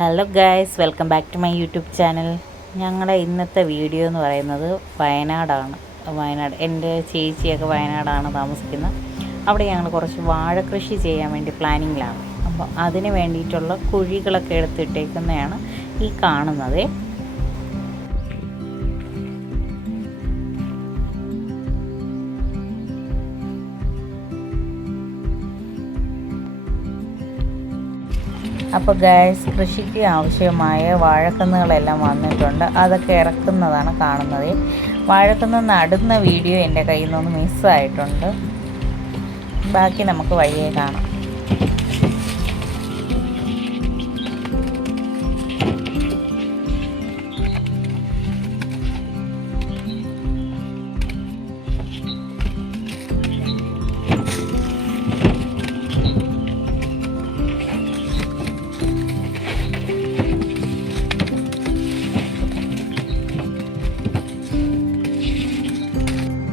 Hello guys, welcome back to my YouTube channel. ഞങ്ങളുടെ ഇന്നത്തെ video എന്ന് പറയുന്നത് വയനാടാണ്. വയനാട് എൻ്റെ ചേച്ചിയൊക്കെ വയനാടാണ് താമസിക്കുന്നത്. അവിടെ ഞങ്ങൾ കുറച്ച് വാഴ കൃഷി ചെയ്യാൻ വേണ്ടി പ്ലാനിങ്ങിലാണ്. അപ്പോൾ അതിന് വേണ്ടിയിട്ടുള്ള കുഴികളൊക്കെ എടുത്തിട്ടേക്കുന്നതാണ് ഈ കാണുന്നത്. അപ്പോൾ ഗൈസ്, കൃഷിക്ക് ആവശ്യമായ വാഴക്കന്നുകളെല്ലാം വന്നിട്ടുണ്ട്. അതൊക്കെ ഇറക്കുന്നതാണ് കാണുന്നത്. വാഴക്കന്ന് നടുന്ന വീഡിയോ എൻ്റെ കയ്യിൽ നിന്നൊന്ന് മിസ്സായിട്ടുണ്ട്. ബാക്കി നമുക്ക് വഴിയേ കാണാം.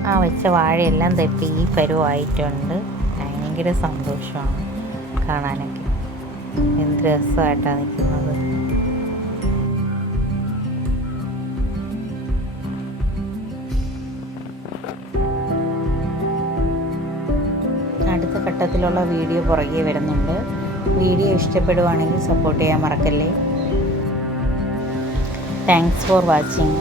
ആ വെച്ച വാഴയെല്ലാം തെറ്റി ഈ പരുവായിട്ടുണ്ട്. ഭയങ്കര സന്തോഷമാണ് കാണാനൊക്കെ. എന്ത് രസമായിട്ടാണ് നിൽക്കുന്നത്. അടുത്ത ഘട്ടത്തിലുള്ള വീഡിയോ പുറകെ വരുന്നുണ്ട്. വീഡിയോ ഇഷ്ടപ്പെടുവാണെങ്കിൽ സപ്പോർട്ട് ചെയ്യാൻ മറക്കല്ലേ. Thanks for watching.